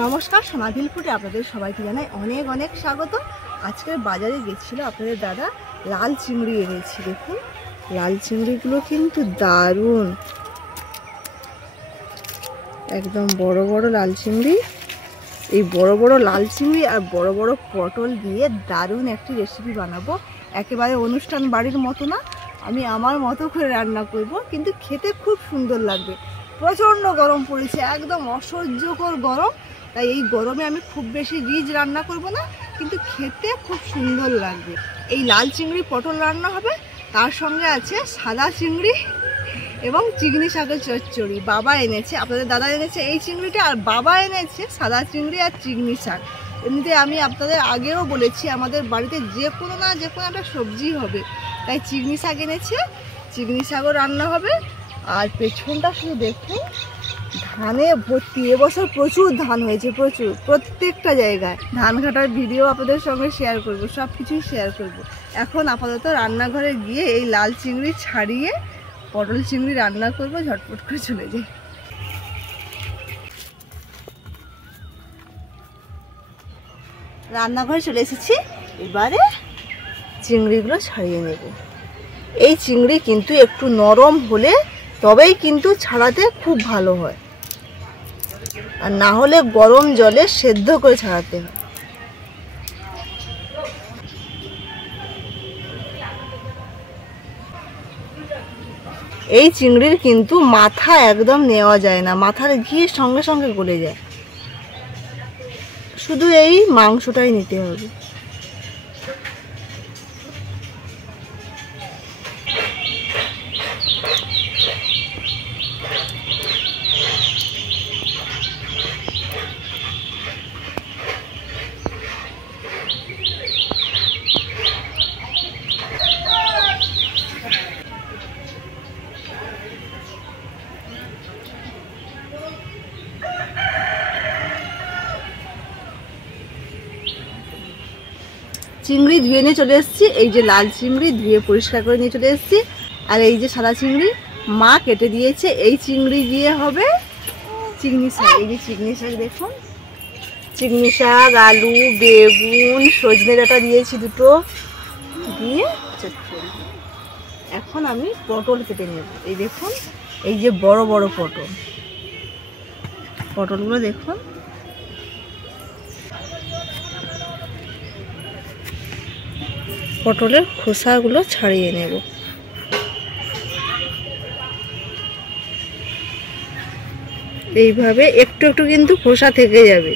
নমস্কার, সোনাঝিল ফুডে আপনাদের সবাইকে জানাই অনেক অনেক স্বাগত। আজকের বাজারে গেছিল আপনাদের দাদা, লাল চিংড়ি এনেছি। দেখুন লাল চিংড়িগুলো কিন্তু দারুণ, একদম বড় বড় লাল চিংড়ি। এই বড় বড় লাল চিংড়ি আর বড় বড় পটল দিয়ে দারুণ একটি রেসিপি বানাবো। একেবারে অনুষ্ঠান বাড়ির মতো না, আমি আমার মতো করে রান্না করব, কিন্তু খেতে খুব সুন্দর লাগবে। প্রচণ্ড গরম পড়েছে, একদম অসহ্যকর গরম। তাই এই গরমে আমি খুব বেশি রিচ রান্না করব না, কিন্তু খেতে খুব সুন্দর লাগবে। এই লাল চিংড়ি পটল রান্না হবে, তার সঙ্গে আছে সাদা চিংড়ি এবং চিংড়ি শাকের চচ্চড়ি। বাবা এনেছে, আপনাদের দাদা এনেছে এই চিংড়িটা, আর বাবা এনেছে সাদা চিংড়ি আর চিংড়ি শাক। এমনিতে আমি আপনাদের আগেও বলেছি আমাদের বাড়িতে যে কোনো না যে কোনো একটা সবজি হবে, তাই চিংড়ি শাক এনেছে, চিংড়ি শাকও রান্না হবে। আর পেছনটা শুধু দেখুন, ধানে ভর্তি। এবছর প্রচুর ধান হয়েছে, প্রচুর, প্রত্যেকটা জায়গায়। ধান কাটার ভিডিও আপনাদের সঙ্গে শেয়ার করব, সব কিছুই শেয়ার করব। এখন আপাতত রান্নাঘরে গিয়ে এই লাল চিংড়ি ছাড়িয়ে পটল চিংড়ি রান্না করব, ঝটপট করে চলে যাই। রান্নাঘরে চলে এসেছি, এবারে চিংড়িগুলো ছাড়িয়ে নেব। এই চিংড়ি কিন্তু একটু নরম হলে তবেই কিন্তু ছাড়াতে খুব ভালো হয়, আর না হলে গরম জলে সেদ্ধ করে ছাড়াতে হয়। এই চিংড়ির কিন্তু মাথা একদম নেওয়া যায় না, মাথার ঘি সঙ্গে সঙ্গে গলে যায়, শুধু এই মাংসটাই নিতে হবে। চিংড়ি ধুয়ে নিয়ে চলে এসেছি, এই যে লাল চিংড়ি ধুয়ে পরিষ্কার করে নিয়ে চলে এসেছি। আর এই যে সাদা চিংড়ি মা কেটে দিয়েছে, এই চিংড়ি দিয়ে হবে চিংড়ি শাক। এই যে চিংড়ি শাক দেখুন, চিংড়ি শাক, আলু, বেগুন, সজনে ডাঁটা দিয়েছি দুটো, দিয়ে চচ্চড়ি। এখন আমি পটল কেটে নেব। এই দেখুন, এই যে বড় বড় পটল, পটলগুলো দেখুন, পটলের খোসাগুলো ছাড়িয়ে নেব। এইভাবে একটু একটু কিন্তু খোসা থেকে যাবে।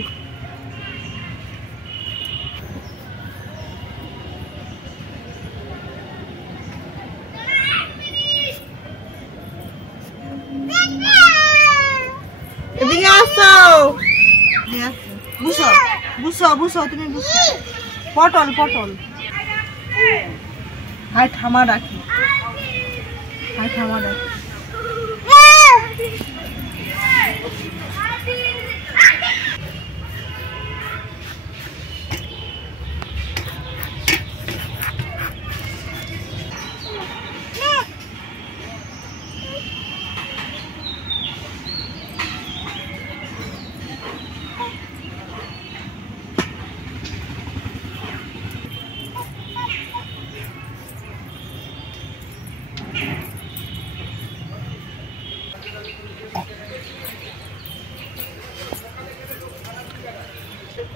এদিকে আসো, বুঝো বুঝো বুঝো, তুমি বুঝো। পটল পটল হাই থামা রাখি, হাই থামা রাখি।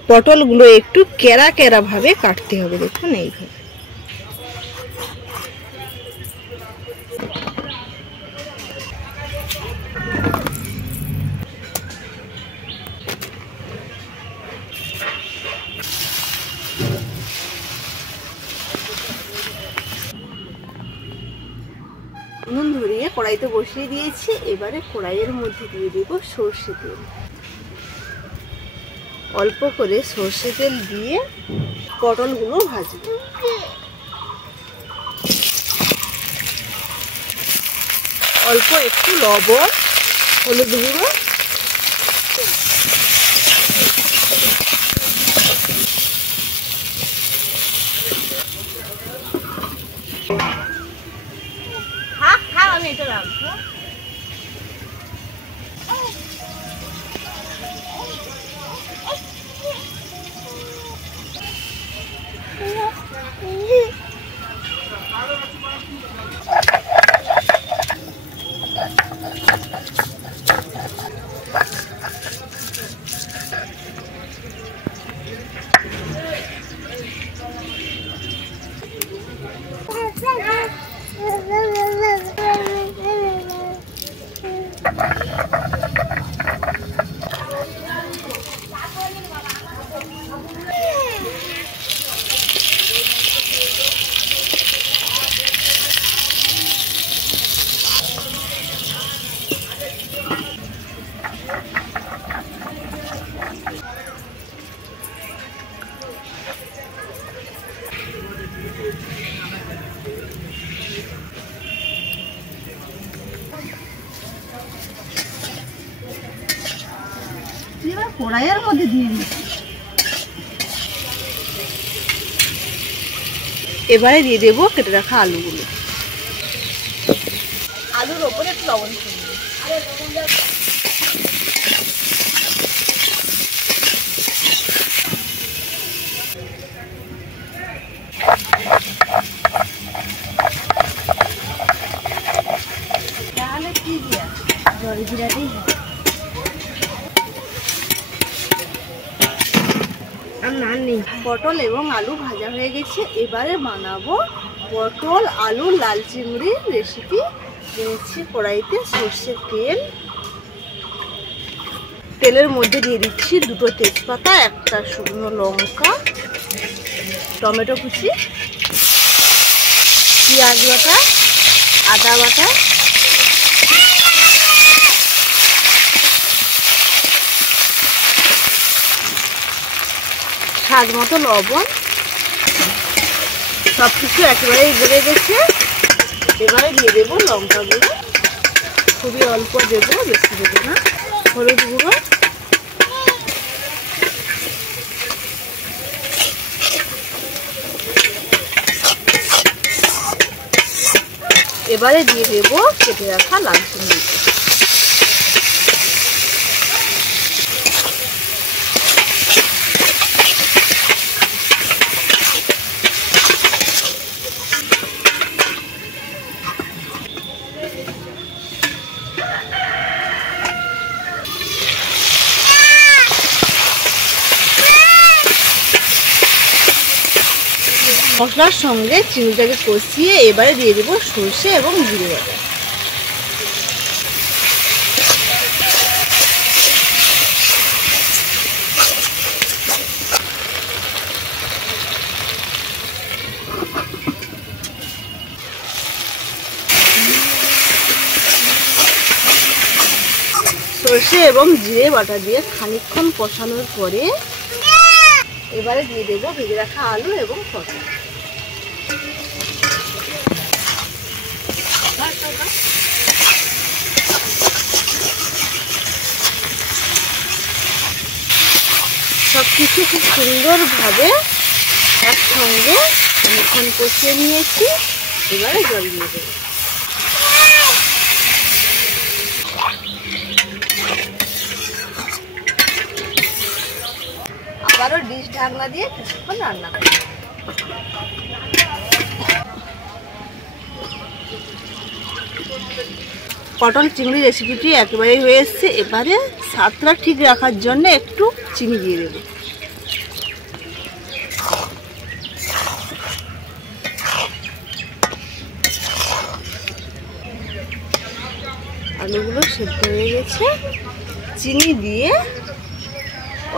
পটলগুলো একটু কেরা কেরা ভাবে কাটতে হবে, দেখুন এইভাবে। নুন ধরিয়ে কড়াইতে বসিয়ে দিয়েছি, এবারে কড়াইয়ের মধ্যে দিয়ে দেব সর্ষে তেল। অল্প করে সর্ষে তেল দিয়ে পটলগুলো ভাজব। অল্প একটু লবণ, হলুদ গুঁড়ো, আমি এটা রাখবো। কড়াইয়ের মধ্যে দিয়ে দিচ্ছি। এবারে দিয়ে দেবো কেটে রাখা আলুগুলো। আলুর ওপরে একটু লবণ দিয়ে তাহলে কি দিয়া জরি জিরাটাই পটল এবং আলু ভাজা হয়ে গেছে। এবারে বানাবো পটল আলু লাল চিংড়ির রেসিপি। দিয়েছি কড়াইতে সর্ষের তেল। তেলের মধ্যে দিয়ে দিচ্ছি 2টো তেজপাতা, 1টা শুকনো লঙ্কা, টমেটো কুচি, পেঁয়াজ বাটা, আদা বাটা, স্বাদ মতো লবণ। সব কিছু একেবারেই গলে গেছে। এবারে দিয়ে দেবো লঙ্কা গুঁড়ো, খুবই অল্প দেবো, বেশি দেবো না। হলুদ গুঁড়ো, এবারে দিয়ে দেবো কেটে রাখা লাল চিংড়ি। মশলার সঙ্গে চিংড়িটাকে কষিয়ে এবারে দিয়ে দেবো সর্ষে এবং জিরে বাটা। সর্ষে এবং জিরে বাটা দিয়ে খানিকক্ষণ কষানোর পরে এবারে দিয়ে দেবো ভেজে রাখা আলু এবং পটল। সবকিছু খুব সুন্দরভাবে একসঙ্গে খানিকক্ষণ কষিয়ে নিয়েছি। এবারে জল দিয়ে দেবো। আবারও ডিশ ঢাকনা দিয়ে কিছুক্ষণ রান্না করব। পটল চিংড়ি রেসিপিটি একেবারেই হয়ে এসছে। এবারে স্বাদটা ঠিক রাখার জন্য একটু চিনি দিয়ে দেব। আলুগুলো সেদ্ধ হয়ে গেছে। চিনি দিয়ে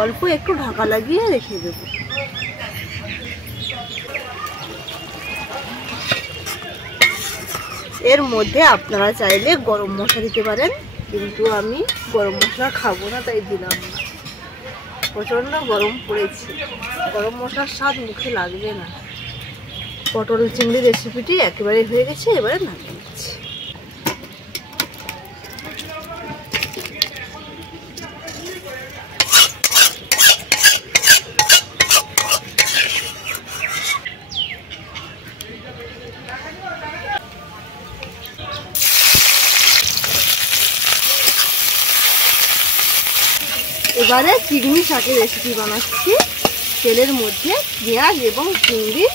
অল্প একটু ঢাকা লাগিয়ে রেখে দেব। এর মধ্যে আপনারা চাইলে গরম মশলা দিতে পারেন, কিন্তু আমি গরম মশলা খাবো না, তাই দিলাম না। প্রচণ্ড গরম পড়েছে, গরম মশলার স্বাদ মুখে লাগবে না। পটল চিংড়ি রেসিপিটি একেবারে হয়ে গেছে। এবারে নামিয়ে নিচ্ছি। এবারে চিংড়ি শাকের রেসিপি বানাচ্ছি। তেলের মধ্যে পেঁয়াজ এবং চিংড়ি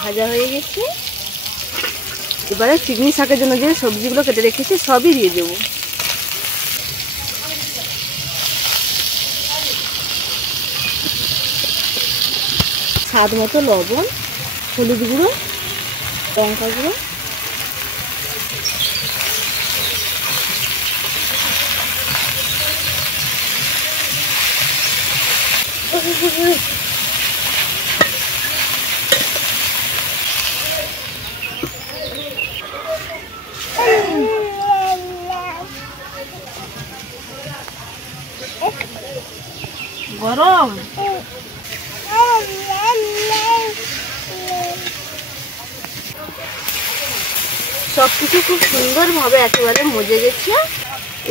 ভাজা হয়ে গেছে। এবারে চিংড়ি শাকের জন্য যে সবজিগুলো কেটে রেখেছি সবই দিয়ে দেবো। স্বাদ মতো লবণ, হলুদ গুঁড়ো, লঙ্কা গুঁড়ো, গরম সবকিছু খুব সুন্দরভাবে একেবারে মজে গেছে।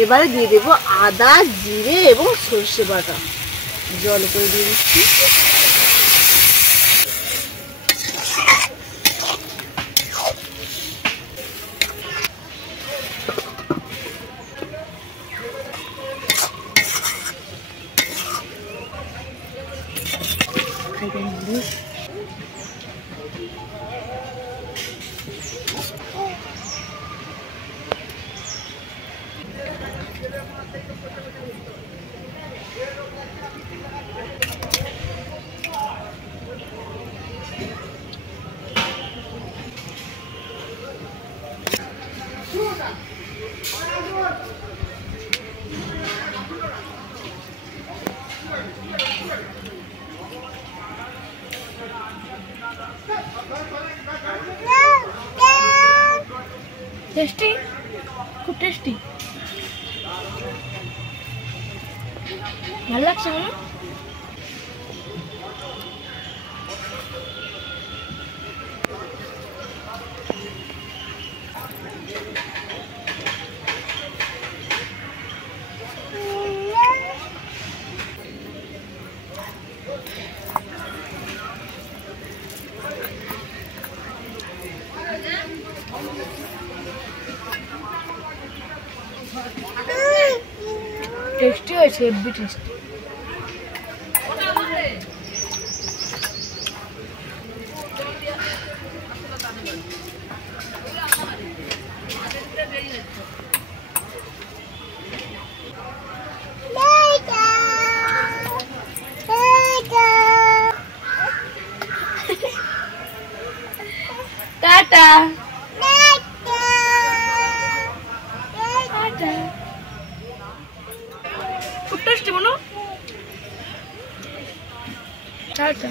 এবারে দিয়ে দেবো আদা, জিরে এবং সর্ষে বাটা। জল করে দিয়ে দিচ্ছি। টেস্টি, খুব টেস্টি, ভালো লাগছে বলো। টেস্টি হয়েছে, হেভি টেস্টি। Tata tata. খুব টেস্টি বলো। টাটা।